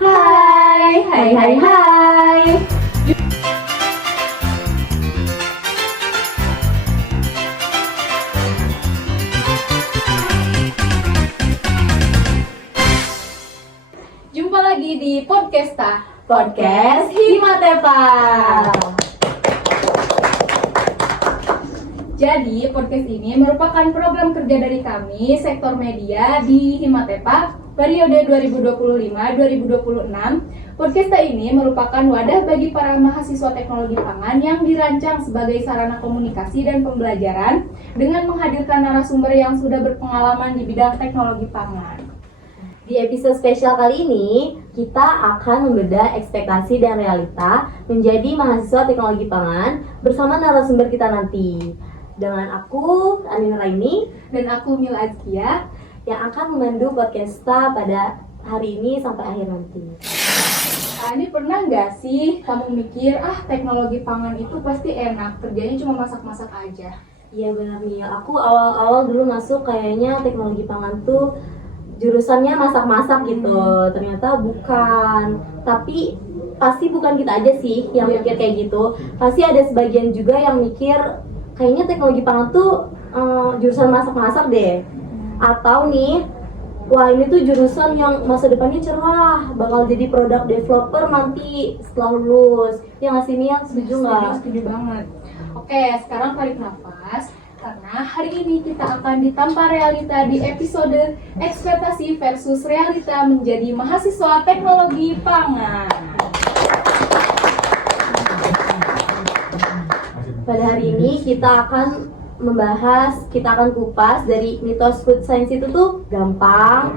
Hai, hai, hai, hai. Jumpa lagi di Podcasta, Podcast Himatepa. Jadi, podcast ini merupakan program kerja dari kami, sektor media di Himatepa, periode 2025-2026. Podcasta ini merupakan wadah bagi para mahasiswa teknologi pangan yang dirancang sebagai sarana komunikasi dan pembelajaran dengan menghadirkan narasumber yang sudah berpengalaman di bidang teknologi pangan. Di episode spesial kali ini, kita akan membedah ekspektasi dan realita menjadi mahasiswa teknologi pangan bersama narasumber kita nanti. Dengan aku, Anina Raini, Dan aku Mila Azkia, yang akan memandu podcasta pada hari ini sampai akhir nanti. Ini pernah nggak sih kamu mikir, teknologi pangan itu pasti enak, kerjanya cuma masak-masak aja? Iya benar nih, aku awal-awal dulu masuk kayaknya teknologi pangan tuh jurusannya masak-masak gitu. Ternyata bukan. Tapi pasti bukan kita aja sih yang mikir kayak gitu. Pasti ada sebagian juga yang mikir kayaknya teknologi pangan tuh jurusan masak-masak deh. Atau nih, wah ini tuh jurusan yang masa depannya cerah, bakal jadi product developer nanti setelah lulus. Ya nggak sih Mia? Setuju nggak? Setuju banget. Oke, sekarang tarik nafas. Karena hari ini kita akan ditampar realita di episode ekspektasi versus realita menjadi mahasiswa teknologi pangan. Pada hari ini kita akan kupas dari mitos food science itu tuh gampang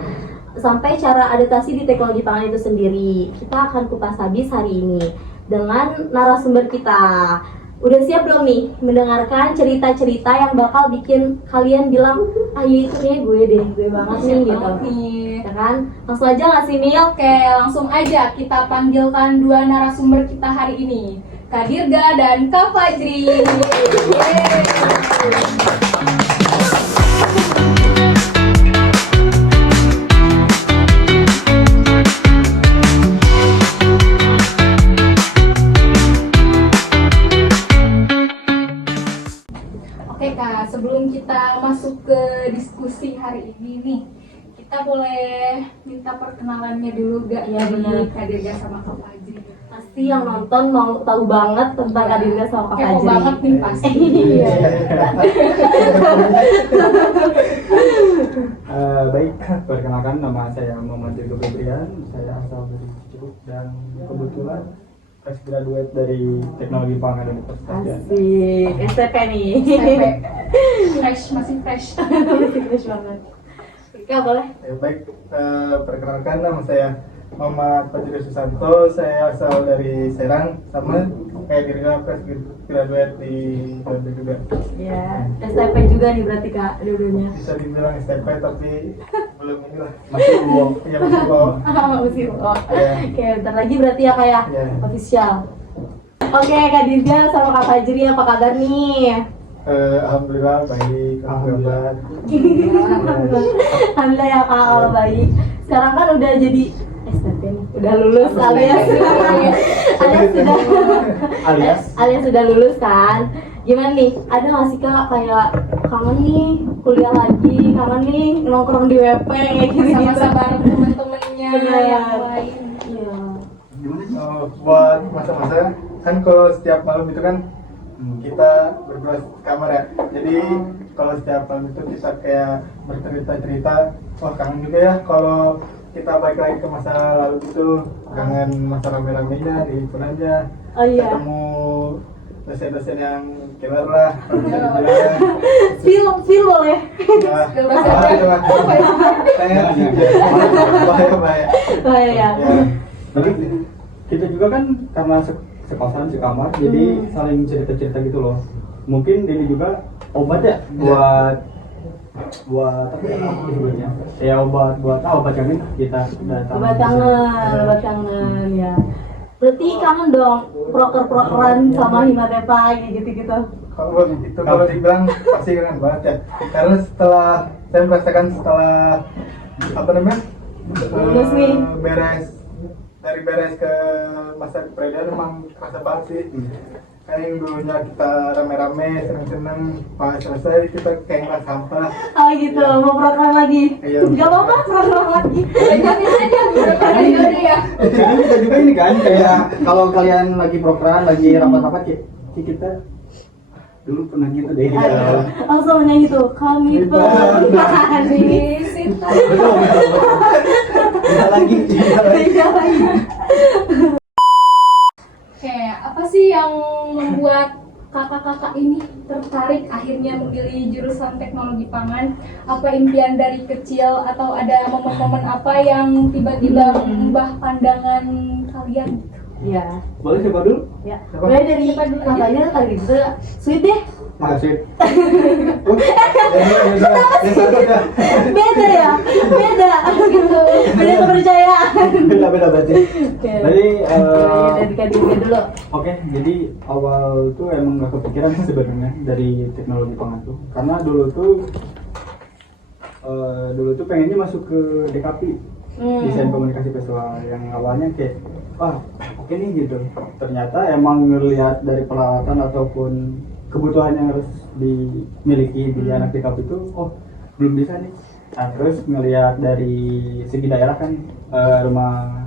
sampai cara adaptasi di teknologi pangan itu sendiri. Kita akan kupas habis hari ini dengan narasumber kita. Udah siap belum nih mendengarkan cerita-cerita yang bakal bikin kalian bilang, iya itu nih gue banget nih gitu. Ya kan? Langsung aja nggak sih Mil? Oke, langsung aja kita panggilkan dua narasumber kita hari ini, Kak Dirga dan Kak Fajri. Oke Kak, sebelum kita masuk ke diskusi hari ini nih, kita boleh minta perkenalannya dulu gak? Iya, benar. Kak Dirga sama Kak Fajri. Pasti yang nonton mau tahu banget tentang Kak Dirga sama Kak Kepo Fajri. banget nih pasti. Baik, perkenalkan nama saya Muhammad Dirga Febrian. Saya asal dari Cirebon dan kebetulan fresh graduate dari Teknologi Pangan Universitas Jaya. Asik, STP nih. SMP. Fresh, masih fresh. Masih fresh banget. Kak boleh? Baik, perkenalkan nama saya Muhammad Fajri Susanto. Saya asal dari Serang, sama kayak Dirga fresh graduate di Jaya juga. Iya, STP juga nih berarti Kak dulunya. Bisa dibilang STP tapi belum inilah, masih belum. Iya masih belum. Masih oh. Iya. Oke, bentar lagi berarti ya Kak ya, Iya. official. Oke, Kak Dirga sama Kak Fajri apa kabar nih? Alhamdulillah baik. Alhamdulillah. Alhamdulillah ya Kak kalau baik. Sekarang kan udah jadi STP nih, udah lulus alias sudah lulus kan. Gimana nih? Ada nggak sih Kak kayak kangen nih kuliah lagi, kangen nih nongkrong di WP kayak gitu Sama-sama bareng temen-temennya yang lain. Iya. Buat masa-masa kan kalau setiap malam itu kan kita berdua kamar ya. Jadi kalau setiap malam itu kita kayak bercerita-cerita, wah kangen juga ya kalau kita balik lagi ke masa lalu itu, kangen masa rame-ramenya di aja. Oh iya. Ketemu dosen-dosen yang killer lah, kalau bisa dibilang. Feel boleh. Nah, itu lah. Saya bahaya. Oh iya. Ya. Jadi kita juga kan karena sekosan sekamar, jadi saling cerita-cerita gitu loh. Mungkin ini juga obat ya buat apa sebetulnya? Ya obat kangen kita datang. Obat kangen ya. Berarti kangen dong proker-prokeran sama Himatepa gitu-gitu. Kalau dibilang pasti kangen banget ya. Karena saya merasakan setelah apa namanya? Lulus nih. Beres dari beres ke masa kepribadian emang kerasa banget sih. Kayak yang dulunya kita rame-rame seneng-seneng, pas selesai kita kayak ngangkat sampah. Oh gitu, mau program lagi? Iya. Gak apa-apa, program lagi. Lanjutin aja, beberapa hari ya. Jadi kita juga ini kan kayak kalau kalian lagi program, lagi rapat-rapat kayak kita dulu pernah gitu deh. Langsung nyanyi tuh, kami pernah Di situ. Betul. Bisa lagi. Oke, apa sih yang membuat kakak-kakak ini tertarik akhirnya memilih jurusan teknologi pangan? Apa impian dari kecil atau ada momen-momen apa yang tiba-tiba mengubah pandangan kalian? Iya. Boleh coba dulu? Ya. Mulai dari Siapa dulu aja? kakaknya tadi gitu, sweet deh. Makasih. Beda ya, beda. Beda kepercayaan. Beda berarti. Oke. Jadi Dari kadirnya dulu. oke, jadi awal tuh emang gak kepikiran sih sebenarnya dari teknologi pangan tuh. Karena dulu tuh pengennya masuk ke DKP, desain komunikasi visual, yang awalnya kayak oke nih gitu. Ternyata emang ngelihat dari peralatan ataupun kebutuhan yang harus dimiliki di anak DKP itu belum bisa nih. Nah, terus ngelihat dari segi daerah kan rumah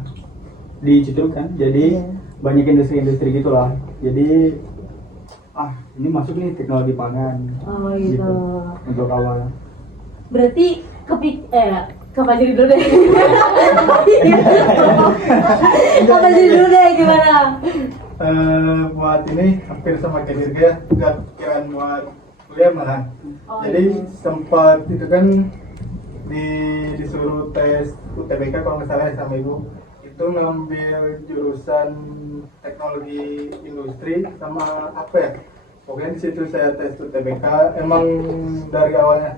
di Citruk kan, jadi banyak industri-industri gitulah. Jadi ini masuk nih teknologi pangan. Oh gitu. Untuk awal. Berarti Kak jadi dulu deh. Kak jadi dulu deh, gimana? Buat ini hampir sama kayak Dirga, nggak pikiran buat kuliah malah. Jadi sempat itu kan disuruh tes UTBK kalau nggak salah sama ibu, itu ngambil jurusan teknologi industri sama apa ya, pokoknya di situ saya tes UTBK. Emang dari awalnya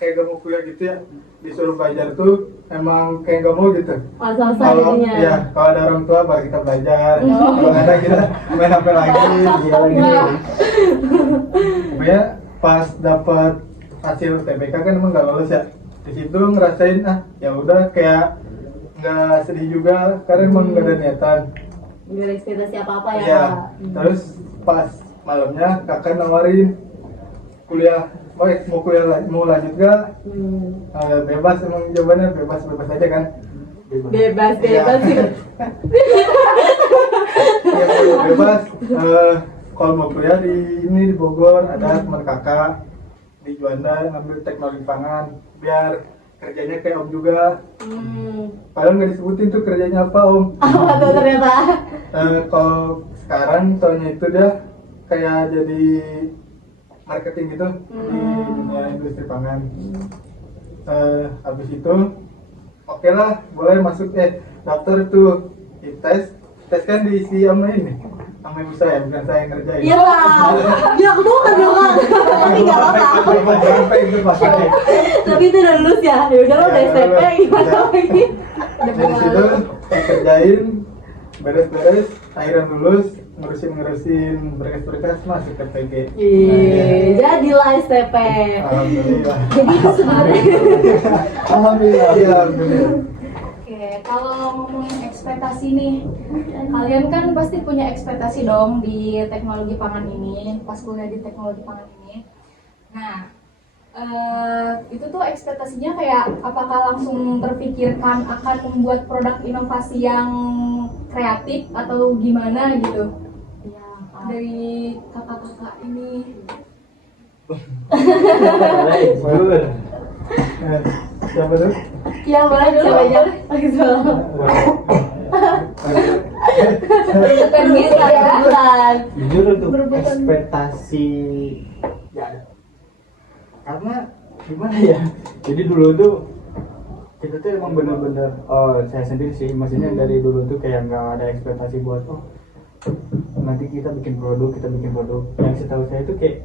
kayak gak mau kuliah gitu ya, disuruh belajar tuh emang kayak gak mau gitu. Masa-masa Kalau jadinya. ya kalau ada orang tua baru kita belajar, kalau nggak ada kita main HP lagi, gila gitu. Pokoknya pas dapat hasil UTBK kan emang nggak lulus ya. Di situ ngerasain ya udah kayak nggak sedih juga karena emang nggak ada niatan. Nggak ada ekspektasi apa-apa ya, Iya. Kak? Terus pas malamnya kakak nawarin kuliah, baik mau kuliah mau lanjut gak? Bebas, emang jawabannya bebas aja kan. Bebas Iya. sih. Ya bebas. Kalau mau kuliah di Bogor ada teman kakak di Juanda ngambil teknologi pangan, biar kerjanya kayak om juga. Padahal nggak disebutin tuh kerjanya apa om. Apa tuh ternyata? Kalau sekarang taunya itu dia kayak jadi marketing gitu di dunia industri pangan. Habis itu oke lah, boleh masuk daftar tuh tes kan diisi sama ini sama ibu saya, bukan saya yang ngerjain. Iya lah. Ya aku tuh kan dong, Kak. Tapi nggak apa-apa. Sampai itu pasnya. Tapi itu udah lulus ya. Ya udah lo udah SMP gimana lagi? Dari situ saya kerjain, beres-beres, akhirnya lulus, ngurusin berkas-berkas masuk ke PG. Jadilah STP. Alhamdulillah. Jadi itu sebenarnya Alhamdulillah. Iya, alhamdulillah. Oke, kalau ngomongin ekspektasi nih, kalian kan pasti punya ekspektasi dong di teknologi pangan ini, pas kuliah di teknologi pangan ini. Nah, itu tuh ekspektasinya kayak apakah langsung terpikirkan akan membuat produk inovasi yang kreatif atau gimana gitu? Dari kakak-kakak ini. Siapa tuh? ya boleh dulu aja. Bukan gitu ya. Bukan. Jujur untuk Berebutan. ekspektasi nggak ada. Karena gimana ya? Jadi dulu tuh kita tuh emang bener-bener saya sendiri sih, maksudnya dari dulu tuh kayak nggak ada ekspektasi buat nanti kita bikin produk. Yang setahu saya tuh kayak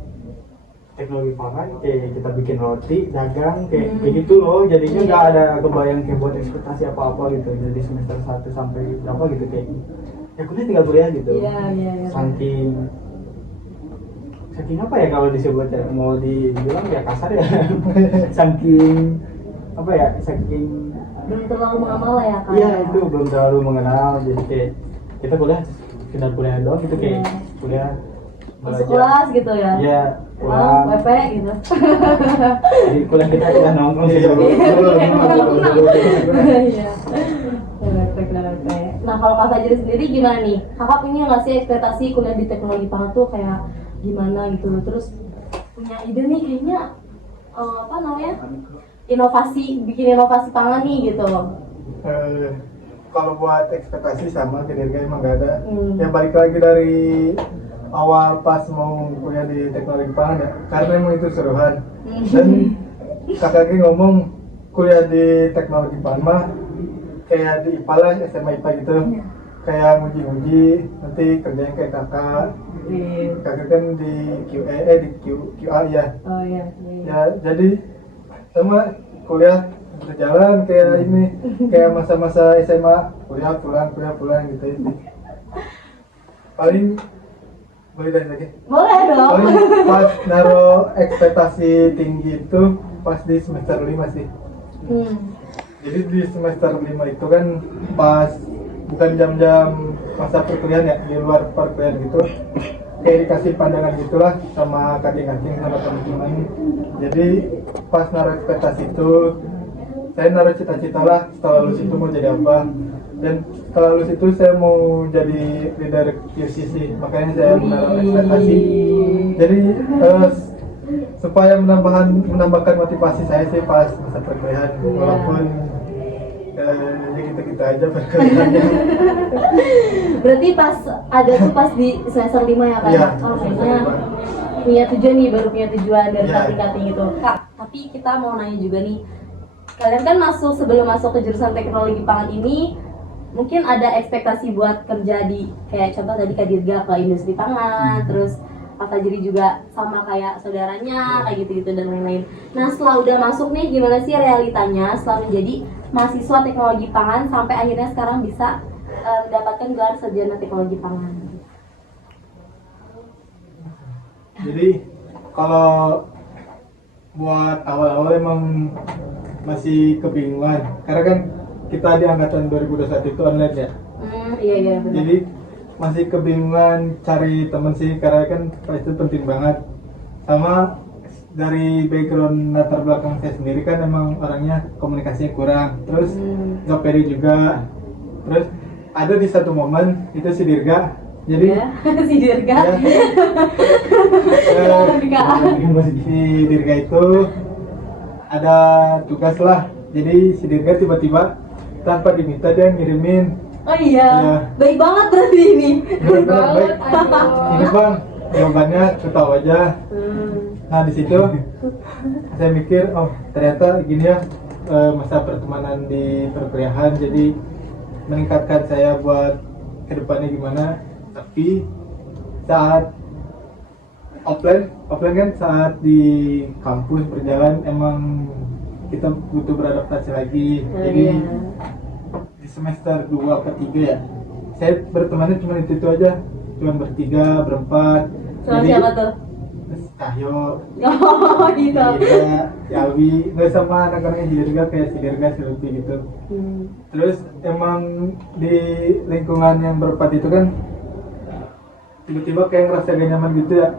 teknologi pangan, kayak kita bikin roti, dagang, kayak gitu loh. Jadinya nggak ada kebayang kayak buat ekspektasi apa-apa gitu. Jadi semester 1 sampai berapa gitu kayak ya kuliah tinggal kuliah gitu. Iya. Saking apa ya kalau disebut ya, mau dibilang ya kasar ya. saking belum terlalu mengenal ya kan? Iya, itu belum terlalu mengenal, jadi kayak kita kuliah sekedar kuliah doang gitu, kayak Iya. kuliah Masuk kelas gitu ya? Iya, Pulang, pulang. PP gitu. Jadi kuliah kita udah nongkrong sih dulu. Iya. PP. Nah kalau Kak Fajri sendiri gimana nih? Kakak punya nggak sih ekspektasi kuliah di teknologi pangan tuh kayak gimana gitu? Terus punya ide nih kayaknya apa namanya? Bikin inovasi pangan nih gitu. Kalau buat ekspektasi sama kinerja emang gak ada. Hmm. Yang balik lagi dari awal pas mau kuliah di teknologi pangan ya, karena emang itu seruan. Dan kakak ngomong kuliah di teknologi pangan mah kayak di IPA lah, SMA IPA gitu. Kayak nguji-nguji, nanti kerjain kayak kakak. Kakak kan di QA ya. Oh iya. Ya jadi sama kuliah berjalan kayak ini, kayak masa-masa SMA, kuliah pulang gitu itu. Paling boleh lagi. Boleh dong. Paling pas naruh ekspektasi tinggi itu pas di semester 5 sih. Jadi di semester 5 itu kan pas bukan jam-jam masa perkuliahan ya, di luar perkuliahan gitu, kayak dikasih pandangan gitulah sama kating-kating sama teman-teman. Jadi pas naruh ekspektasi itu, saya naruh cita-cita lah setelah lulus itu mau jadi apa. Dan setelah lulus itu saya mau jadi leader QCC, makanya saya menaruh ekspektasi. Jadi supaya menambahkan motivasi saya sih pas masa perkuliahan, walaupun ya gitu-gitu aja perkuliahannya. Berarti pas ada tuh pas di semester 5 ya Kak? Iya, Oh, semester kayaknya 5. punya tujuan nih, baru punya tujuan dari Iya. kating-kating gitu. Kak, tapi kita mau nanya juga nih. Kalian kan sebelum masuk ke jurusan teknologi pangan ini, mungkin ada ekspektasi buat kerja di kayak contoh tadi Kak Dirga ke industri pangan, terus Kak Fajri juga sama kayak saudaranya kayak gitu-gitu dan lain-lain. Nah setelah udah masuk nih, gimana sih realitanya setelah menjadi mahasiswa teknologi pangan sampai akhirnya sekarang bisa mendapatkan gelar sarjana teknologi pangan? Jadi kalau buat awal-awal emang masih kebingungan, karena kan kita di angkatan 2021 itu online ya. Iya benar. Jadi masih kebingungan cari temen sih, karena kan itu penting banget. Sama dari background latar belakang saya sendiri kan emang orangnya komunikasinya kurang, terus nggak pede juga. Terus ada di satu momen itu si Dirga, jadi Ya, si Dirga. si Dirga itu ada tugas lah, jadi si Dirga tiba-tiba tanpa diminta dia ngirimin. Oh iya, Iya. baik banget berarti ini. Bener-bener baik. Aduh. Ini bang, jawabannya tahu aja. Nah di situ saya mikir, oh ternyata gini ya masa pertemanan di perkuliahan, jadi meningkatkan saya buat kedepannya gimana. Tapi saat offline kan saat di kampus berjalan emang kita butuh beradaptasi lagi. Jadi di semester 2 atau 3 ya, saya bertemannya cuma itu aja, cuma bertiga, berempat. Sama siapa tuh? Cahyo, Oh gitu. Dirga, si Alwi, nggak sama anak-anaknya Dirga kayak si Dirga, si Lutfi gitu. Terus emang di lingkungan yang berempat itu kan tiba-tiba kayak ngerasa gak nyaman gitu ya,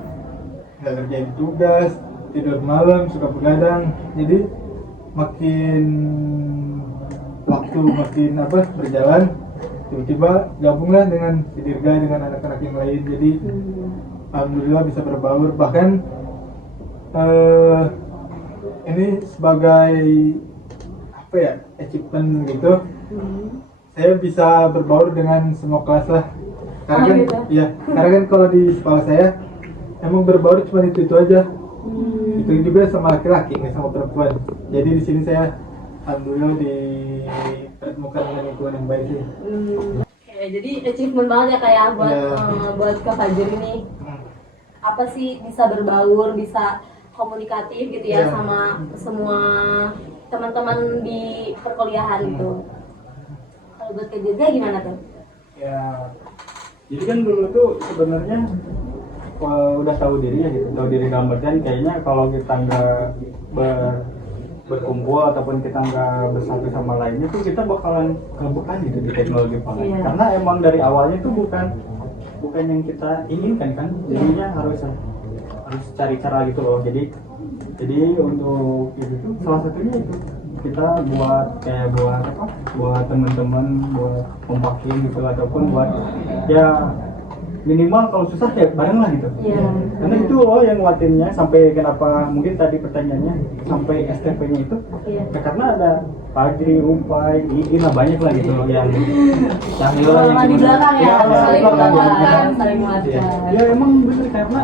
nggak kerjain tugas, tidur malam, suka begadang. Jadi makin waktu makin berjalan, tiba-tiba gabunglah dengan si Dirga dengan anak-anak yang lain. Jadi alhamdulillah bisa berbaur, bahkan ini sebagai apa ya, achievement gitu, saya bisa berbaur dengan semua kelas lah. Karena kan gitu? iya, karena kan kalau di sekolah saya emang berbaur cuma itu aja. Itu juga sama laki-laki, nggak sama perempuan. Jadi di sini saya alhamdulillah dipertemukan dengan lingkungan yang baik sih. Oke, jadi achievement banget ya kayak buat Iya. buat Kak Fajri nih. Apa sih bisa berbaur, bisa komunikatif gitu ya Iya. sama semua teman-teman di perkuliahan gitu. Kalau buat Kak Dirga gimana tuh? Ya, jadi kan dulu tuh sebenarnya udah tahu diri ya gitu, tahu diri dalam artian kayaknya kalau kita nggak berkumpul ataupun kita nggak bersatu sama lainnya tuh kita bakalan kebukan gitu di teknologi pangan. Iya. Karena emang dari awalnya tuh bukan yang kita inginkan kan, jadinya harus cari cara gitu loh. Jadi untuk itu tuh salah satunya itu kita buat teman-teman buat kompakin gitu ataupun buat ya minimal kalau susah ya bareng lah gitu. Iya. Karena itu loh yang nguatinnya sampai kenapa mungkin tadi pertanyaannya sampai STP-nya itu Iya. ya karena ada Fajri, Umpai, Iin lah banyak lah gitu loh yang Cahil Pengalaman di belakang ya, saling menguatkan, saling Ya, menguatkan. ya emang bener karena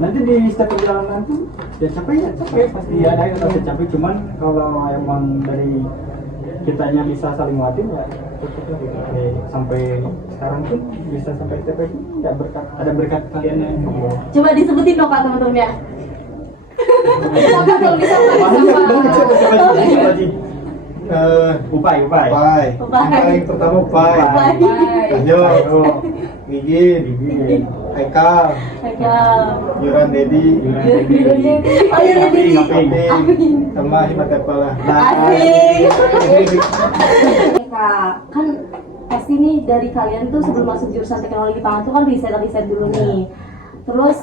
nanti di setiap perjalanan tuh ya capek pasti ada yang rasa capek, cuman kalau emang dari kitanya bisa saling nguatin ya cukup lah gitu. Kayak sampai sekarang pun bisa sampai STP pun ya berkat kalian yang Coba disebutin dong Kak teman-teman ya. Disapa dong, disapa. Upai. Pai. Upai. Paling pertama Pai. Upai. Ayo, Gigin, Haikal, Haikal. Yuran Dedi, Oh iya Dedi. Aping, sama Himat Kepala. Asik. Kak, kan pasti nih dari kalian tuh sebelum masuk jurusan teknologi pangan tuh kan riset dulu nih. Terus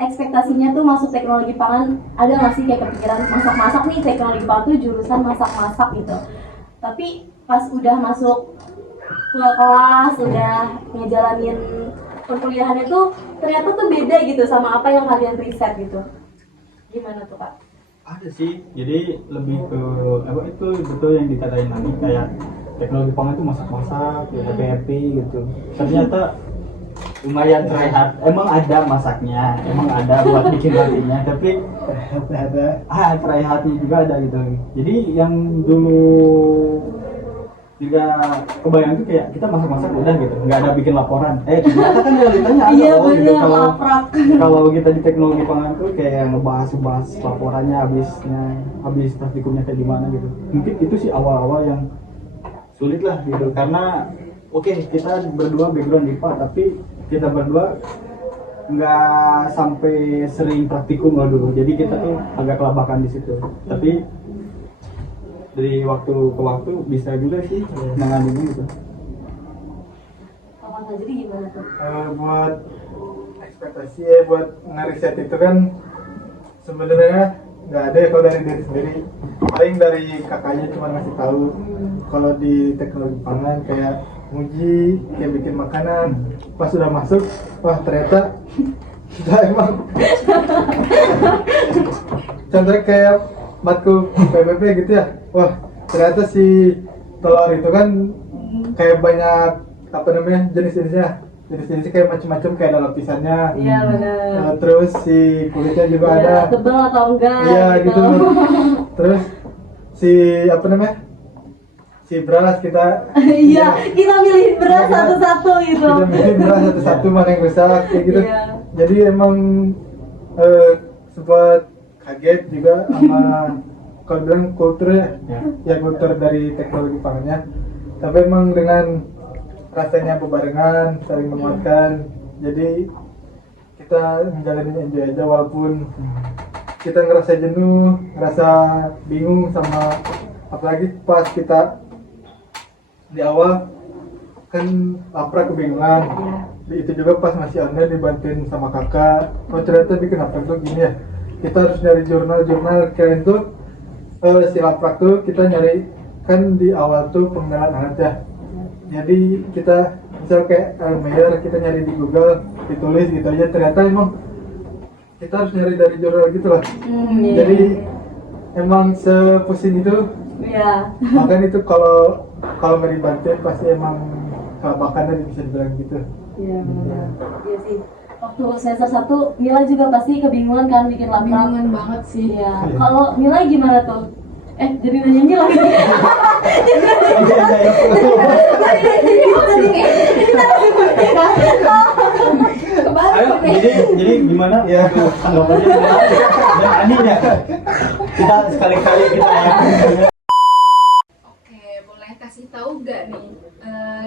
ekspektasinya tuh masuk teknologi pangan ada nggak sih kayak kepikiran masak-masak nih, teknologi pangan tuh jurusan masak-masak gitu. Tapi pas udah masuk ke kelas, udah ngejalanin perkuliahannya tuh ternyata tuh beda gitu sama apa yang kalian riset gitu. Gimana tuh Kak? Ada sih, jadi lebih ke apa itu betul yang dikatain tadi kayak teknologi pangan itu masak-masak, ya happy gitu. Ternyata lumayan sehat. Emang ada masaknya, emang ada buat bikin rotinya, tapi rehatnya juga ada gitu. Jadi yang dulu juga kebayang tuh kayak kita masak-masak udah gitu, nggak ada bikin laporan. Ternyata kan realitanya ada Iya loh gitu. bener, laprak. Kalau kita di teknologi pangan tuh kayak ngebahas laporannya habis praktikumnya kayak gimana gitu. Mungkin itu sih awal-awal yang sulit lah gitu, karena oke, kita berdua background IPA tapi kita berdua nggak sampai sering praktikum lah dulu, jadi kita tuh agak kelabakan di situ. Tapi dari waktu ke waktu bisa juga sih mengalami gitu. Kapan jadi gimana tuh? Buat ekspektasi buat ngeriset itu kan sebenarnya nggak ada ya kalau dari diri sendiri, paling dari kakaknya cuma ngasih tahu. Kalau di teknologi pangan kayak nguji, kayak bikin makanan, pas sudah masuk, wah ternyata kita emang contohnya kayak matkul PPP gitu ya, wah ternyata si telur itu kan kayak banyak apa namanya jenis-jenisnya kayak macam-macam, kayak ada lapisannya. Iya benar. Terus si kulitnya juga ada. Tebal atau enggak? Iya gitu. Terus si apa namanya? Si beras kita. Iya, kita milih beras satu-satu gitu. Kita milih beras satu-satu mana yang rusak kayak gitu. Iya. Jadi emang sempat kaget juga sama kalau bilang kulturnya, ya kultur dari teknologi pangannya. Tapi emang dengan rasanya bebarengan, saling menguatkan. Jadi kita menjalani enjoy aja walaupun kita ngerasa jenuh, ngerasa bingung sama, apalagi pas kita di awal kan lapar kebingungan. Itu juga pas masih online dibantuin sama kakak. Oh ternyata bikin apa tuh gini ya. Kita harus nyari jurnal kalian tuh si laprak tuh kita nyari kan di awal tuh pengenalan alat ya. Jadi kita misal kayak Almeyer kita nyari di Google, ditulis gitu aja, ternyata emang kita harus nyari dari jurnal gitu lah. Iya. Jadi emang sepusing itu. Iya. Makanya itu kalau nggak dibantuin pasti emang kelabakan bisa dibilang gitu. Iya benar. Iya sih. Waktu semester 1 Mila juga pasti kebingungan kan bikin laptop. Bingungan banget sih. Iya. Kalau Mila gimana tuh? Jadi nanya lagi. Ayo, jadi gimana? Ya. Tanggapannya dan Ani ya. Kita sekali-kali kita ya. Oke, boleh kasih tahu juga nih,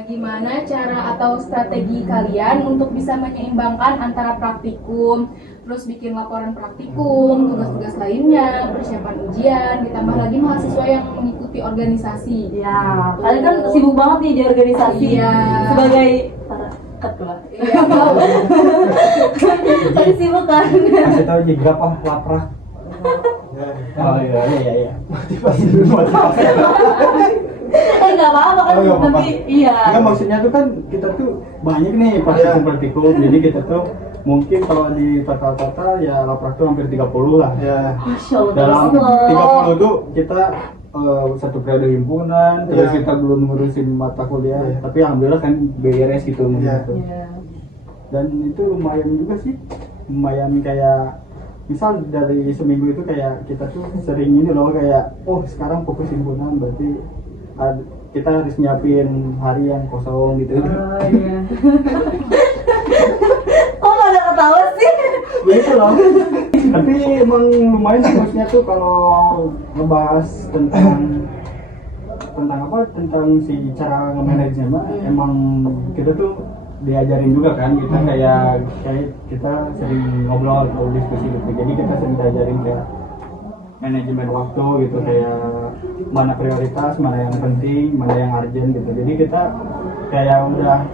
gimana cara atau strategi kalian untuk bisa menyeimbangkan antara praktikum, terus bikin laporan praktikum, tugas-tugas lainnya, persiapan ujian, ditambah lagi mahasiswa yang mengikuti organisasi. Ya, kalian kan sibuk banget nih di organisasi. Iya. Sebagai ketua. Iya, tahu. Kalian sibuk kan? Kasih tahu aja berapa laprak. Oh iya. Motivasi dulu. Nggak apa-apa kan, Oh, nggak apa-apa. tapi iya. Enggak, maksudnya tuh kan kita tuh banyak nih praktikum. Jadi kita tuh mungkin kalau di total ya laprak tuh hampir 30 lah. Ya. Masya Allah. Dalam Masya Allah. 30 tuh kita satu periode himpunan, terus Iya. kita belum ngurusin mata kuliah, Iya. tapi alhamdulillah kan beres gitu. Iya. gitu. Iya. Dan itu lumayan juga sih, lumayan kayak misal dari seminggu itu kayak kita tuh sering ini loh kayak oh sekarang fokus himpunan berarti kita harus nyiapin hari yang kosong gitu. Oh iya. Kok nggak ada ketawa sih? Begitu loh. Tapi emang lumayan sih maksudnya tuh kalau ngebahas tentang apa, tentang si cara nge-manage-nya mah emang kita tuh diajarin juga kan, kita kayak kita sering ngobrol atau diskusi gitu, jadi kita sering diajarin kayak manajemen waktu gitu, kayak mana prioritas, mana yang penting, mana yang urgent gitu. Jadi kita kayak udah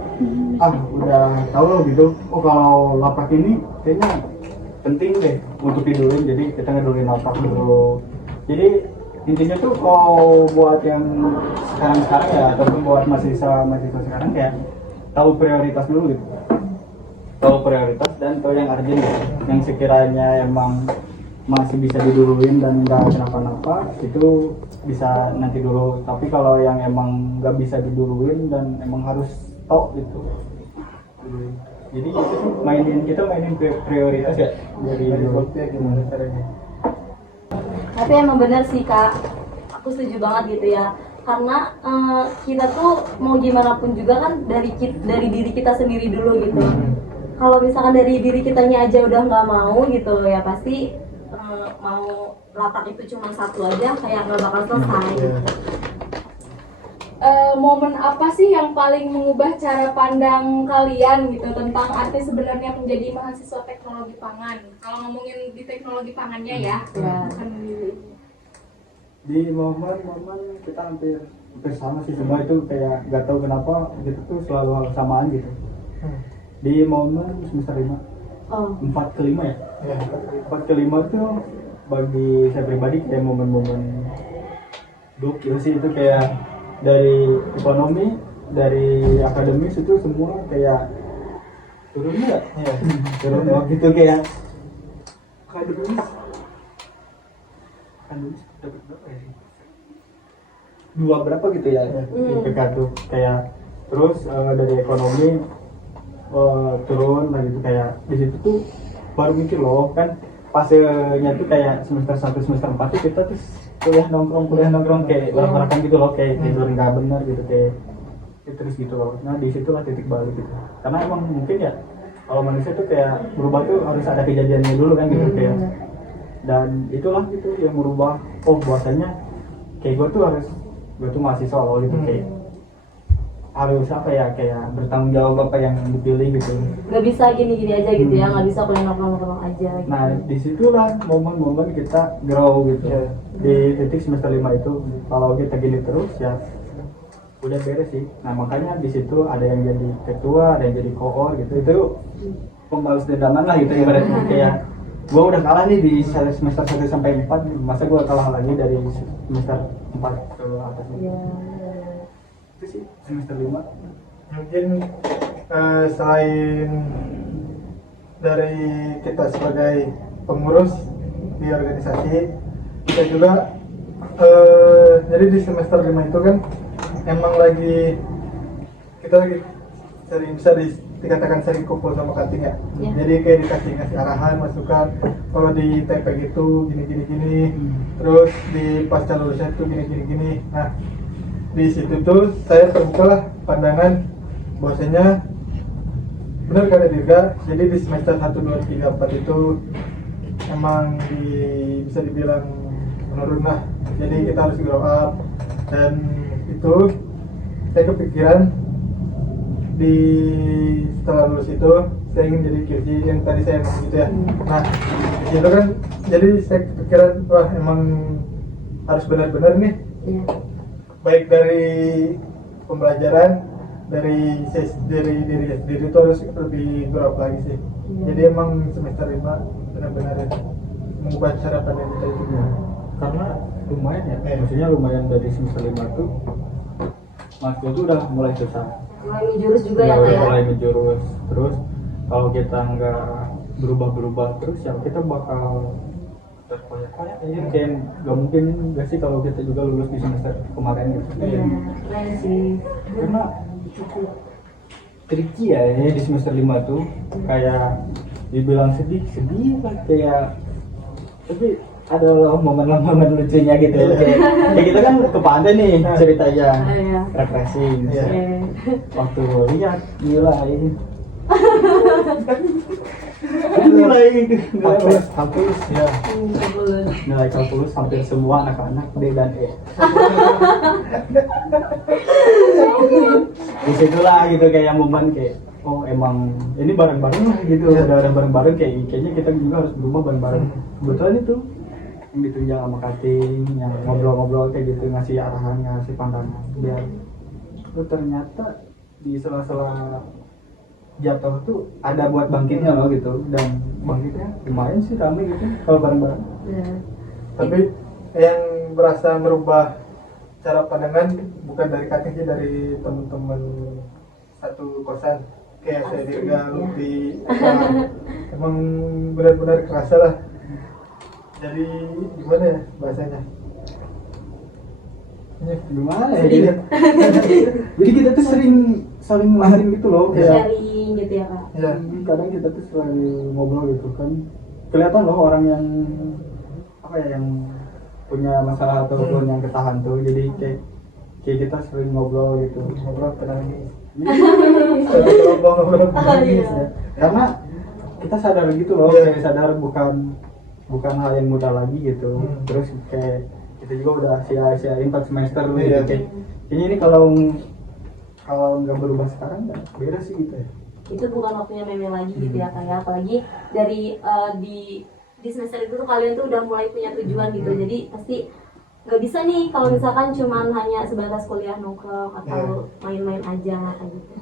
tahu loh gitu, oh kalau laprak ini kayaknya penting deh untuk tidulin, jadi kita ngedulin laprak dulu. Jadi intinya tuh kalau buat yang sekarang ya, ataupun buat mahasiswa sekarang kayak tahu prioritas dulu gitu, tahu prioritas dan tahu yang urgent gitu. Yang sekiranya emang masih bisa diduluin dan nggak kenapa-napa itu bisa nanti dulu, tapi kalau yang emang nggak bisa diduluin dan emang harus stop gitu. Jadi itu tuh mainin prioritas ya dari Dari gimana caranya? Tapi emang bener sih Kak, aku setuju banget gitu ya. Karena kita tuh mau gimana pun juga kan dari diri kita sendiri dulu gitu. Kalau misalkan dari diri kitanya aja udah nggak mau gitu ya pasti mau laprak itu cuma satu aja kayak nggak bakal selesai. Iya. Momen apa sih yang paling mengubah cara pandang kalian gitu tentang arti sebenarnya menjadi mahasiswa teknologi pangan? Kalau ngomongin di teknologi pangannya ya, Ya. bukan di momen kita hampir sama sih, semua itu kayak nggak tahu kenapa gitu tuh selalu hal samaan gitu. Di momen semester 5 Oh. 4 ke 5 ya, Ya. 4 ke 5 tuh bagi saya pribadi kayak momen-momen gokil sih. Itu kayak dari ekonomi, dari akademis itu semua kayak turun ya, Iya. turun waktu itu kayak akademis dapat berapa ya sih? Dua berapa gitu ya IPK tuh kayak, terus dari ekonomi turun lagi tuh kayak di situ tuh baru mikir loh kan fasenya tuh kayak semester 1 semester 4 tuh kita tuh kuliah nongkrong kayak bareng-bareng gitu loh, kayak tidur nggak bener gitu kayak terus gitu loh. Nah disitulah titik balik gitu, karena emang mungkin ya kalau manusia tuh kayak berubah tuh harus ada kejadiannya dulu kan gitu kayak, dan itulah gitu yang merubah oh bahwasanya kayak gue tuh mahasiswa loh gitu kayak harus apa ya kayak bertanggung jawab apa yang dipilih gitu. Nggak bisa gini-gini aja gitu ya, nggak bisa kuliah nongkrong aja gitu. Nah disitulah momen-momen kita grow gitu. Yeah. Di titik semester 5 itu kalau kita gini terus ya udah beres sih. Nah makanya di situ ada yang jadi ketua, ada yang jadi koor gitu. Itu pembalas dendaman lah gitu ibaratnya, kayak gue udah kalah nih di semester 1 sampai 4, masa gue kalah lagi dari semester 4 ke atas. Iya. Itu sih semester 5. Mungkin selain dari kita sebagai pengurus di organisasi, kita juga jadi di semester 5 itu kan emang kita lagi bisa dikatakan sering kumpul sama kating ya. Iya. Jadi kayak dikasih ngasih arahan, masukan kalau di TP gitu gini. Terus di pasca lulusnya itu gini. Nah di situ tuh saya terbukalah pandangan bahwasanya benar kata Dirga, jadi di semester 1, 2, 3, 4 itu emang bisa dibilang menurun lah, jadi kita harus grow up, dan itu saya kepikiran di setelah lulus itu saya ingin jadi QC yang tadi saya ngomong gitu ya. Nah itu kan jadi saya kepikiran wah emang harus benar-benar nih Iya. baik dari pembelajaran dari diri sendiri itu harus lebih berat lagi sih. Iya. Jadi emang semester 5 benar-benar mengubah cara pandang kita itu. Karena lumayan ya, maksudnya lumayan dari semester 5 tuh matkul tuh udah mulai susah. Mulai menjurus juga ya kayak. Mulai menjurus. Terus kalau kita nggak berubah-berubah terus ya kita bakal terkoyak-koyak aja. Kayak nggak mungkin nggak sih kalau kita juga lulus di semester kemarin gitu. Iya, keren sih. Karena cukup tricky ya ini di semester 5 tuh, kayak dibilang sedih lah kayak, tapi ada loh momen-momen lucunya gitu. Kayak kita kan ke pantai nih ceritanya, Iya. refreshing. Iya. Waktu lihat nilai nilai kalkulus Ya. nilai kalkulus hampir semua anak-anak D dan E. Disitulah gitu kayak momen kayak oh emang ini bareng-bareng lah gitu, udah ada bareng-bareng kayaknya kita juga harus berubah bareng-bareng. Kebetulan itu yang ditunjang sama Kating, yang ngobrol-ngobrol kayak gitu, ngasih arahan, ngasih pandangan biar ternyata di sela-sela jatuh tuh ada buat bangkitnya loh gitu, dan bangkitnya lumayan sih rame gitu kalau bareng-bareng. Iya. Tapi yang berasa merubah cara pandangan bukan dari Kating sih, dari teman-teman satu kosan kayak saya Asli, Dirga, ya. Lutfi, emang benar-benar kerasa lah. Jadi gimana ya bahasanya? Gimana ya? Jadi kita tuh sering saling ngajarin gitu loh, kayak Sharing gitu ya kak. Ya, kadang kita tuh selalu ngobrol gitu kan, kelihatan loh orang yang apa ya, yang punya masalah ataupun yang ketahan tuh, jadi kayak kita sering ngobrol gitu. ngobrol tenang ini. Oh, iya. Ya. Karena kita sadar gitu loh, Iya. kayak sadar bukan hal yang mudah lagi gitu. Terus kayak kita juga udah sia-siain 4 semester gitu. Iya. Kayaknya ini kalau nggak berubah sekarang nggak beda sih gitu ya. Itu bukan waktunya meme lagi gitu ya kak ya. Apalagi dari di semester itu tuh kalian tuh udah mulai punya tujuan gitu. Jadi pasti nggak bisa nih kalau misalkan cuman hanya sebatas kuliah nongkrong atau main-main aja kayak gitu.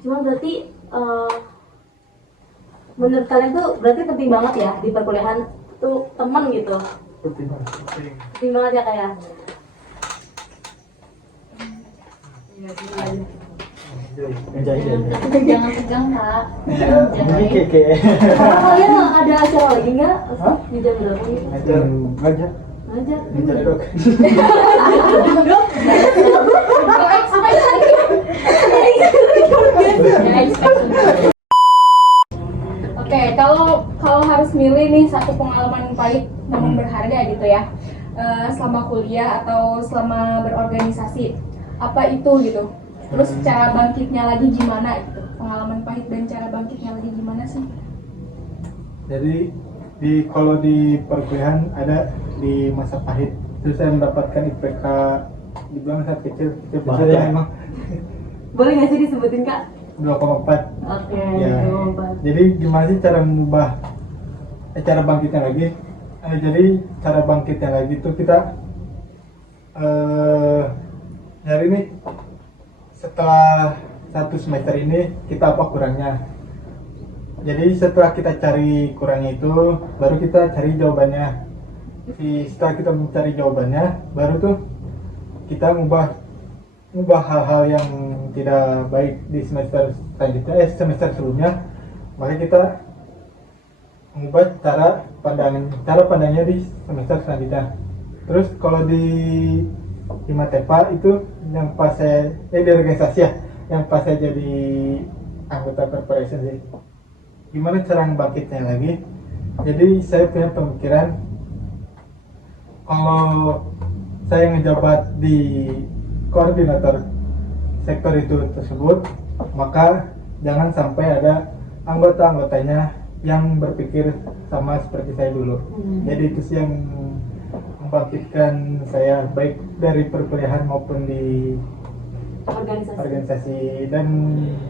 Cuman berarti menurut kalian tuh berarti penting banget ya di perkuliahan tuh teman gitu. Penting banget ya kak ya. Ngejain ya. Jangan tegang kak. Ini kayak Kalau kalian ada acara lagi nggak? Hah? Di jam berapa nih? ngajar Ngajar. ngajar dok. Oke, kalau harus milih nih satu pengalaman pahit namun berharga gitu ya, selama kuliah atau selama berorganisasi, apa itu gitu? Terus cara bangkitnya lagi gimana gitu? Pengalaman pahit dan cara bangkitnya lagi gimana sih? Jadi kalau di perkuliahan ada di masa pahit itu saya mendapatkan IPK dibilang sangat kecil Bahaya ya, emang. Boleh nggak sih disebutin kak? 2,4. Oke. Ya. Coba. Jadi gimana sih cara mengubah cara bangkitnya lagi? Jadi cara bangkitnya lagi itu kita nyari nih setelah 1 semester ini kita apa kurangnya. Jadi setelah kita cari kurangnya itu baru kita cari jawabannya. Setelah kita mencari jawabannya baru tuh kita ngubah hal-hal yang tidak baik di semester selanjutnya, semester sebelumnya, maka kita mengubah cara pandangnya di semester selanjutnya. Terus kalau di Matepa itu yang pas saya di organisasi ya, yang pas saya jadi anggota corporation sih, gimana cara ngebangkitnya lagi. Jadi saya punya pemikiran kalau saya ngejabat di koordinator sektor itu tersebut, maka jangan sampai ada anggota-anggotanya yang berpikir sama seperti saya dulu. Jadi itu sih yang membangkitkan saya baik dari perkuliahan maupun di organisasi dan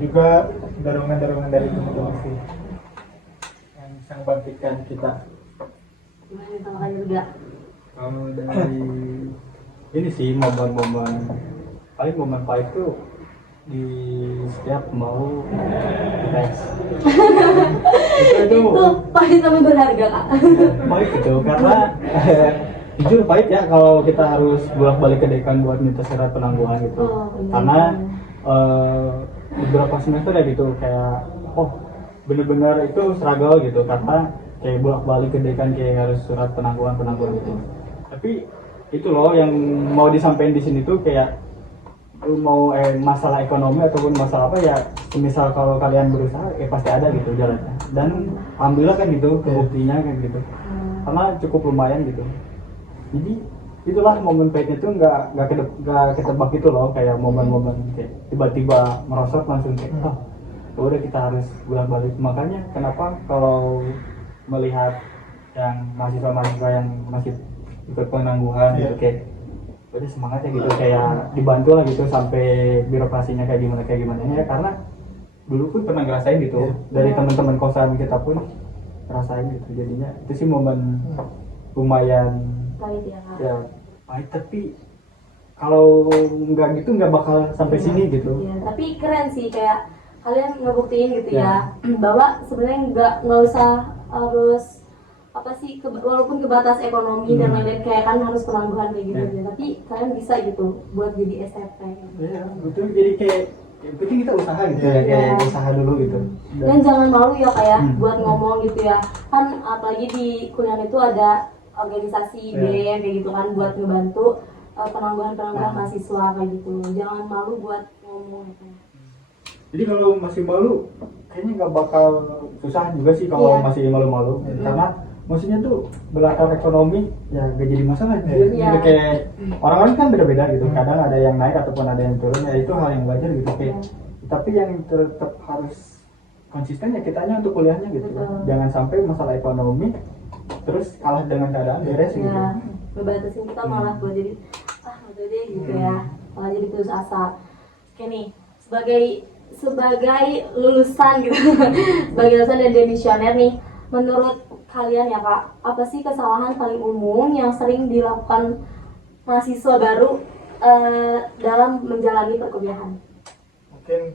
juga dorongan dari teman-teman sih yang bisa membangkitkan kita. Gimana nih sama Kak Yurga? Kalau dari ini sih momen-momen paling momen pahit tuh di setiap mau tes itu Itu pahit tapi berharga Kak. pahit gitu karena jujur pahit ya kalau kita harus bolak-balik ke dekan buat minta surat penangguhan gitu. Oh, iya. Karena beberapa semester ya gitu kayak bener-bener itu struggle gitu karena kayak bolak-balik ke dekan kayak harus surat penangguhan gitu. Tapi itu loh yang mau disampaikan di sini tuh kayak lu mau masalah ekonomi ataupun masalah apa ya, misal kalau kalian berusaha pasti ada gitu jalannya. Dan alhamdulillah kan gitu buktinya kan gitu. Karena cukup lumayan gitu. Jadi itulah momen pahitnya tuh nggak ketebak gitu loh, kayak momen-momen kayak tiba-tiba merosot langsung kayak udah kita harus bolak-balik. Makanya kenapa kalau melihat yang mahasiswa yang masih ikut penangguhan gitu kayak udah semangat ya gitu, kayak dibantu lah gitu sampai birokrasinya kayak gimana ya, karena dulu pun pernah ngerasain gitu dari teman-teman kosan kita pun ngerasain gitu. Jadinya itu sih momen lumayan Pahit ya Kak. ya pahit, tapi kalau nggak gitu nggak bakal sampai sini gitu. Iya, tapi keren sih kayak kalian ngebuktiin gitu ya, bahwa sebenarnya nggak usah harus apa sih walaupun kebatas ekonomi dan lain-lain kayak kan harus penangguhan kayak gitu ya, tapi kalian bisa gitu buat jadi STP. Iya betul, jadi kayak yang penting kita usaha gitu ya, kayak usaha dulu gitu. Dan jangan malu ya kayak buat ngomong gitu ya, kan apalagi di kuliah itu ada organisasi BEM kayak gitu kan buat ngebantu penangguhan mahasiswa kayak gitu. Jangan malu buat ngomong gitu. Jadi kalau masih malu kayaknya nggak bakal susah juga sih kalau masih malu-malu, karena maksudnya tuh belakang ekonomi ya gak jadi masalah. Jadi kayak orang-orang kan beda-beda gitu, kadang ada yang naik ataupun ada yang turun, ya itu hal yang wajar gitu kayak. Tapi yang tetap harus konsisten ya kitanya untuk kuliahnya gitu. Jangan sampai masalah ekonomi terus kalah dengan keadaan beres gitu. Ngebatasin kita malah buat jadi udah deh gitu ya, malah jadi putus asa. Oke nih, sebagai lulusan gitu sebagai lulusan dan demisioner nih, menurut kalian ya Kak, apa sih kesalahan paling umum yang sering dilakukan mahasiswa baru dalam menjalani perkuliahan? Mungkin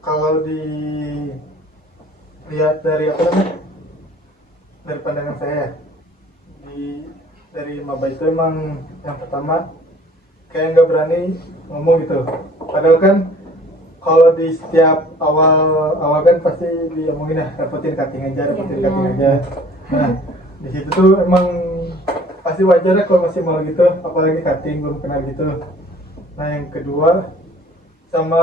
kalau dilihat dari dari pandangan saya dari maba itu emang yang pertama kayak nggak berani ngomong gitu. Padahal kan kalau di setiap awal kan pasti diomongin dapetin cutting aja. Nah di situ tuh emang pasti wajar lah kalau masih malu gitu, apalagi cutting belum kenal gitu. Nah yang kedua sama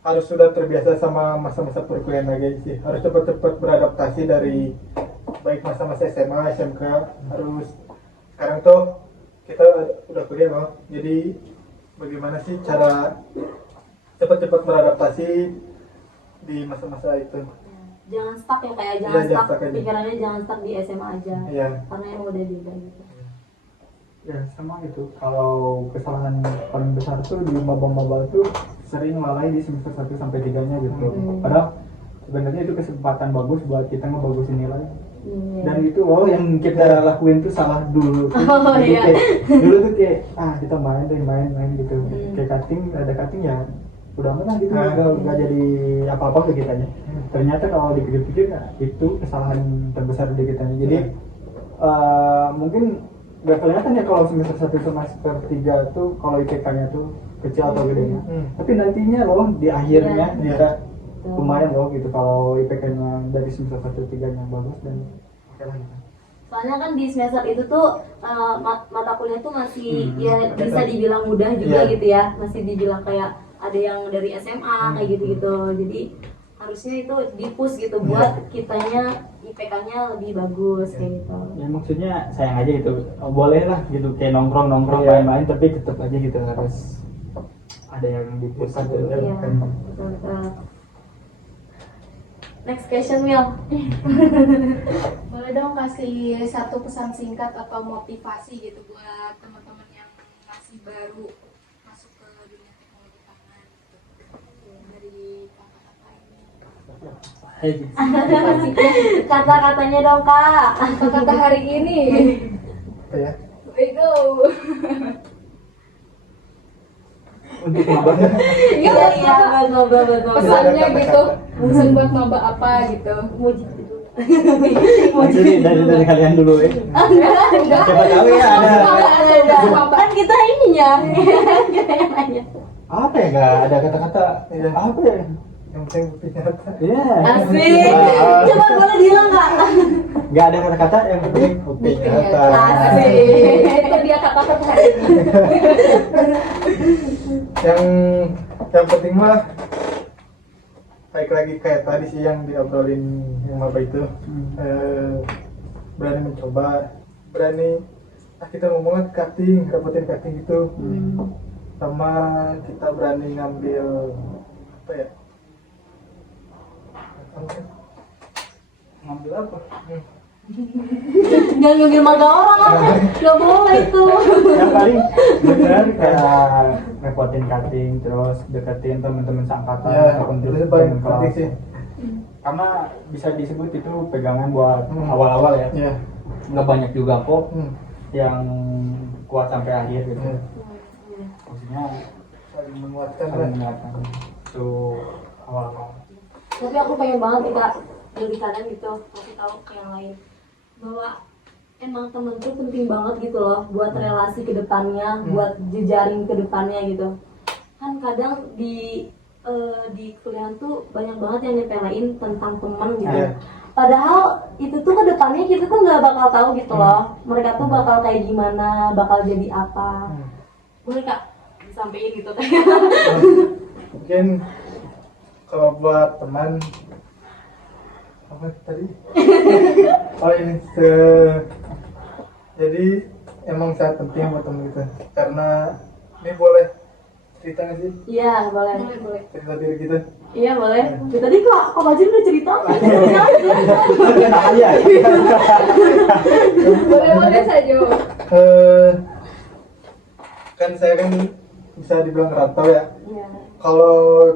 harus sudah terbiasa sama masa-masa perkuliahan lagi sih, harus cepat-cepat beradaptasi dari baik masa-masa SMA, SMK. Harus sekarang tuh kita udah kuliah loh, jadi bagaimana sih cara cepat-cepat beradaptasi di masa-masa itu. Jangan stuck ya kayak Jangan stuck stuck aja. pikirannya, jangan stuck di SMA aja. Iya. Karena yang udah juga gitu. Ya sama gitu, kalau kesalahan paling besar tuh di maba-maba tuh sering lalai di semester 1 sampai 3-nya gitu. Padahal sebenarnya itu kesempatan bagus buat kita ngebagusin nilai. Dan itu yang kita lakuin tuh salah dulu tuh. Jadi kayak, dulu tuh kayak kita main gitu. Kayak ada cutting ya udah menang gitu, nggak jadi apa-apa ke kitanya. Ternyata kalau dipikir-pikir itu kesalahan terbesar di kitanya. Jadi mungkin nggak kelihatan ya kalau semester 1 semester 3 tuh kalau IPK-nya tuh kecil atau gedenya. Tapi nantinya loh di akhirnya kita lumayan loh gitu kalau IPK-nya dari semester 1-3-nya bagus dan oke lah gitu. Soalnya kan di semester itu tuh mata kuliah tuh masih ya bisa dibilang mudah juga gitu ya, masih dibilang kayak ada yang dari SMA kayak gitu-gitu. Jadi harusnya itu di-push gitu buat kitanya IPK-nya lebih bagus kayak gitu. Ya maksudnya sayang aja gitu, boleh lah gitu kayak nongkrong main-main, tapi tetap aja gitu harus ada yang dipusat gitu. Iya, betul. Next question, Will. Boleh dong kasih satu pesan singkat atau motivasi gitu buat teman-teman yang masih baru Kata-katanya dong kak. Apa kata hari ini? Apa ya? Itu. Untuk maba. Iya iya betul. Pesannya Kata-kata. gitu. Pesan buat maba apa gitu. Dari kalian dulu ya. Enggak. Siapa tahu ya ada. Kan kita ininya. Kita yang nanya. Apa ya, nggak ada kata-kata. Iya. Apa ya? Yang penting bukti nyata. Iya. Asik. Coba boleh bilang nggak? Nggak ada kata-kata, yang penting bukti nyata. Asik. Itu dia kata-kata hari ini. Yang penting mah baik lagi kayak tadi sih yang diobrolin yang maba itu. Berani mencoba, berani kita ngomongnya cutting, repotin cutting gitu. Sama kita berani ngambil apa ya? Ngambil apa? Jangan ngambil maga orang, nggak boleh itu. Yang paling benar kayak repotin cutting, terus deketin teman-teman seangkatan Ya, ataupun itu teman paling kelas. penting sih. Karena bisa disebut itu pegangan buat awal-awal ya. Iya. Nggak banyak juga kok Hmm. yang kuat sampai akhir gitu. Iya. Maksudnya Saling menguatkan lah. saling mengingatkan itu awal-awal. Tapi aku pengen banget kita lebih kadang gitu kasih tahu ke yang lain bahwa emang temen tuh penting banget gitu loh buat relasi ke depannya, buat jejaring ke depannya gitu. Kan kadang di kuliah tuh banyak banget yang nyepelein tentang teman gitu. Iya. Padahal itu tuh ke depannya kita tuh nggak bakal tahu gitu loh. Mereka tuh bakal kayak gimana, bakal jadi apa. Boleh kak disampaikan gitu kan? Mungkin kalau buat teman apa tadi? Oh ini jadi emang sangat penting buat teman kita karena ini boleh cerita nggak sih Iya boleh. cerita diri kita? Iya boleh. Ya, tadi kak Bajir udah cerita. Iya. Boleh-boleh saja. Kan saya kan bisa dibilang rantau ya. Iya. Kalau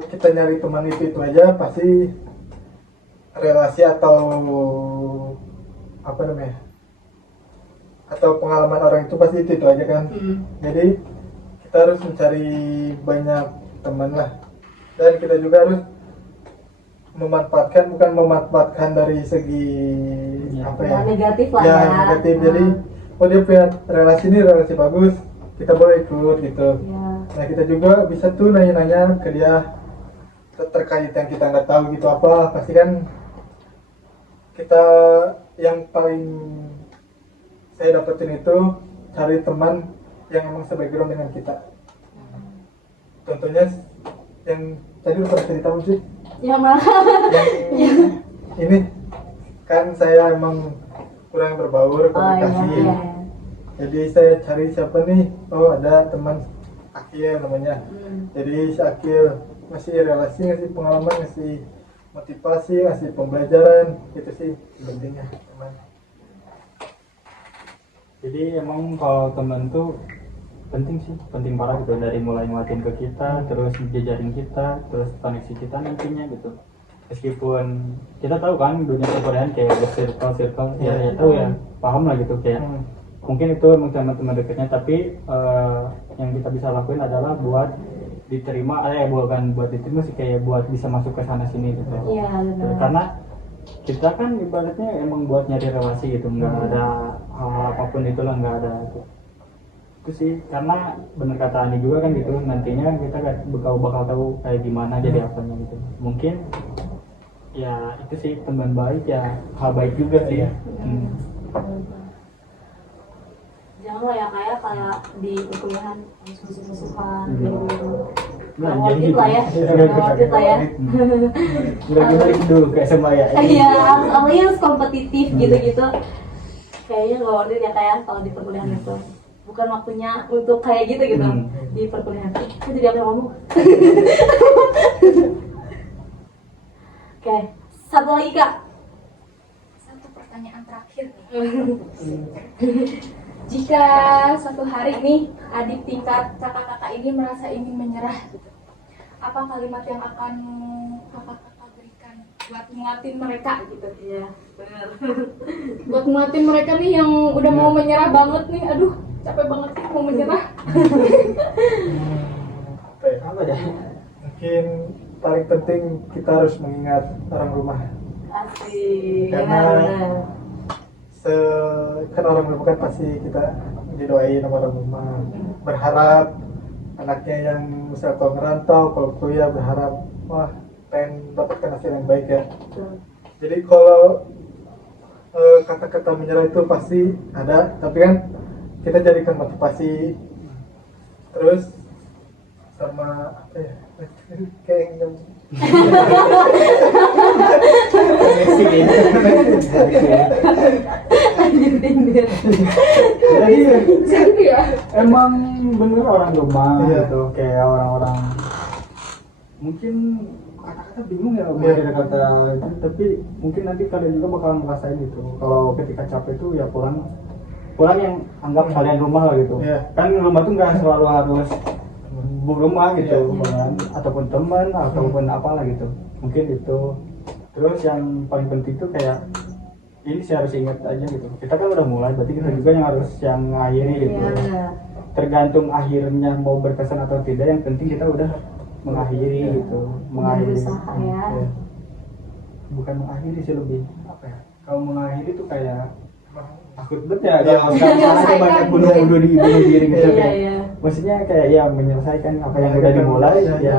kita nyari teman itu aja pasti relasi atau apa namanya atau pengalaman orang itu pasti itu aja kan. Jadi kita harus mencari banyak teman lah dan kita juga harus bukan memanfaatkan dari segi apa ya, Ya, negatif lah ya ya. negatif. Jadi oh dia punya relasi ini relasi bagus, kita boleh ikut gitu. Iya. Nah kita juga bisa tuh nanya-nanya ke dia terkait yang kita nggak tahu gitu apa. Pasti kan kita yang paling saya dapetin itu cari teman yang emang sebackground dengan kita. Contohnya yang tadi udah pernah cerita sih, Yang mana? yang ini kan saya emang kurang berbaur komunikasi. Iya. Jadi saya cari siapa nih? Oh ada teman Akil namanya. Jadi si Akil ngasih relasi, ngasih pengalaman, ngasih motivasi, ngasih pembelajaran. Itu sih pentingnya teman. Jadi emang kalau teman tuh penting sih, penting parah gitu, dari mulai nguatin ke kita, terus jejaring kita, terus koneksi kita nantinya gitu. Meskipun kita tahu kan dunia perkuliahan kayak circle ya tahu ya, paham lah gitu kayak mungkin itu emang teman-teman dekatnya, tapi yang kita bisa lakuin adalah buat diterima, bukan buat diterima sih, kayak buat bisa masuk ke sana sini gitu. Iya benar. Karena kita kan ibaratnya emang buat nyari relasi gitu, nggak ada hal apapun itulah, nggak ada itu sih. Karena bener kata Ani juga kan gitu, nantinya kita bakal tahu kayak gimana jadi apanya gitu. Mungkin ya itu sih, teman baik ya hal baik juga sih. Jangan lah ya kayak di perkuliahan harus musuh-musuhan gitu. Nah, Worth jadi it lah ya. Worth it lah ya. Nggak balik dulu kayak sama ya. Iya, apalagi harus kompetitif gitu-gitu. Kayaknya nggak worth it ya kayak kalau di perkuliahan itu. Bukan waktunya untuk kayak gitu di perkuliahan. Itu jadi apa yang ngomong? Oke, satu lagi kak. Satu pertanyaan terakhir nih. Jika suatu hari nih adik tingkat kakak-kakak ini merasa ingin menyerah gitu, apa kalimat yang akan kakak-kakak berikan buat nguatin mereka gitu. Iya, benar. Buat nguatin mereka nih yang udah mau menyerah banget nih, aduh capek banget nih mau menyerah. Apa dah? Mungkin paling penting kita harus mengingat orang rumah. Asik. Karena Benar. Kan orang rumah kan pasti kita didoain sama orang rumah. Berharap anaknya yang misal kalau ngerantau, kalau kuliah berharap wah pengen dapatkan hasil yang baik ya. Betul. Jadi kalau kata-kata menyerah itu pasti ada, tapi kan kita jadikan motivasi terus sama apa ya? Kayak yang Jadi Gitu ya. emang bener orang rumah Iya. gitu, kayak orang-orang mungkin kata-kata bingung ya mengenai kata itu, tapi mungkin nanti kalian juga bakalan ngerasain gitu. Kalau ketika capek itu ya pulang yang anggap kalian rumah lah gitu. Iya. Kan rumah tuh nggak selalu harus rumah gitu, Iya. bahkan ataupun teman ataupun apalah gitu. Mungkin itu. Terus yang paling penting tuh kayak ini sih harus ingat aja gitu. Kita kan udah mulai, berarti kita juga yang harus yang ngakhiri gitu. Iya, benar. Tergantung akhirnya mau berkesan atau tidak, yang penting kita udah mengakhiri gitu. Mengakhiri. berusaha ya. Iya. Bukan mengakhiri sih, lebih apa ya? Kalau mengakhiri tuh kayak takut banget ya, Iya. kalau sekarang ada Menyelesaikan banyak gitu. bunuh diri gitu. Iya, Kayak, iya. maksudnya kayak ya menyelesaikan apa yang udah dimulai Iya, ya Iya.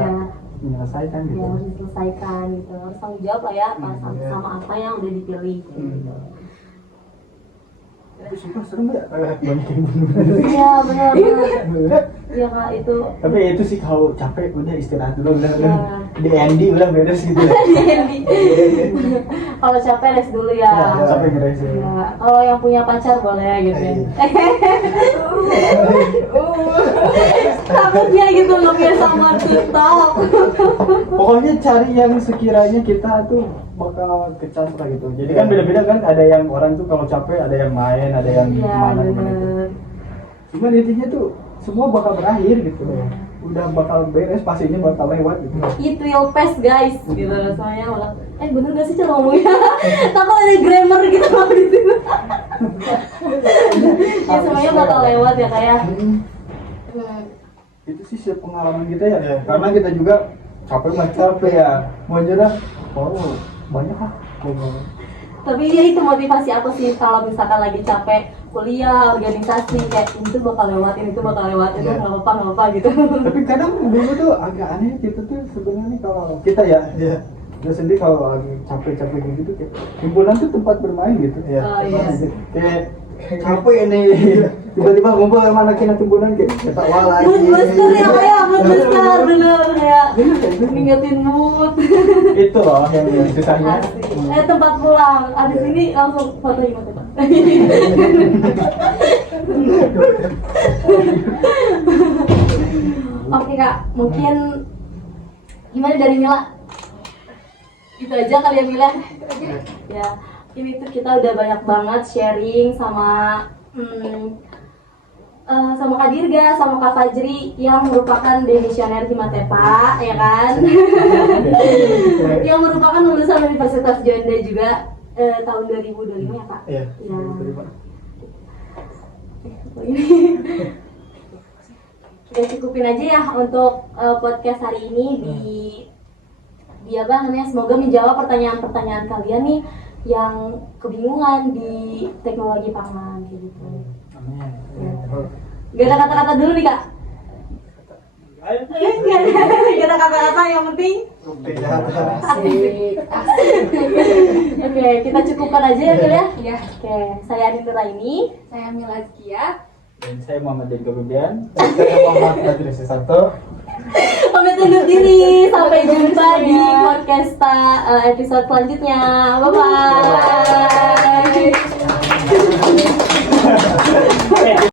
menyelesaikan Ya, gitu. harus diselesaikan gitu. Harus tanggung jawab lah ya sama, iya. sama apa yang udah dipilih. Tapi sumpah serem ya, banyak yang bunuh. Iya, benar. Iya Kak, itu Tapi itu sih kalau capek udah istirahat dulu, udah Iya. di Andy udah beres gitu. kalau capek rest dulu ya. Ya, capek ngeres ya. Ya, kalau yang punya pacar boleh gitu ya. Takutnya gitu nggak biasa sama TikTok. Pokoknya cari yang sekiranya kita tuh bakal kecas lah gitu. Jadi kan beda-beda kan, ada yang orang tuh kalau capek ada yang main, ada yang Iya, kemana gitu. benar. Cuman intinya tuh semua bakal berakhir gitu. Udah bakal beres, pastinya bakal lewat gitu. It will pass guys, gitu rasanya malah. Bener gak sih cara ngomongnya? Takut ada grammar gitu loh di sini. Ya semuanya bakal lewat ya kayak. Itu sih pengalaman kita ya. Karena kita juga capek ya. Mau nyerah, banyak lah. Tapi ya itu motivasi aku sih kalau misalkan lagi capek kuliah, organisasi kayak ini tuh bakal lewat, itu Iya. nggak apa-apa gitu. Tapi kadang dulu tuh agak aneh gitu tuh sebenarnya kalau kita ya. Iya. Gue sendiri kalau lagi capek-capek gitu kayak himpunan tuh tempat bermain gitu. Iya. Oh, iya. Kayak capek nih. Tiba-tiba ngumpul sama anak-anak himpunan kayak ketawa lagi. Mood booster ya kayak mood booster bener kayak ngingetin mood. Itu loh yang susahnya. Asik. Tempat pulang. Abis ini langsung foto gimana Pak? Oke Kak, mungkin gimana dari Mila? Itu aja kali ya Mila. Ya, ini tuh kita udah banyak banget sharing sama sama Kak Dirga, sama Kak Fajri yang merupakan demisioner Himatepa, ya kan? Yang merupakan lulusan Universitas Juanda juga tahun 2025 ya Kak? Iya. Ya. Ya cukupin aja ya untuk podcast hari ini di apa namanya, semoga menjawab pertanyaan-pertanyaan kalian nih yang kebingungan di teknologi pangan kayak gitu. Ya. Gak ada kata-kata dulu nih Kak? Gak ada kata-kata, yang penting Asik. Oke, kita cukupkan aja ya Mil ya. Iya. Oke, saya Adin Nuraini. Saya Milazkia. Dan saya Muhammad Jenggo Rubian. Saya Muhammad Badri Susanto. Pamit undur diri, sampai jumpa di podcast episode selanjutnya. Bye bye.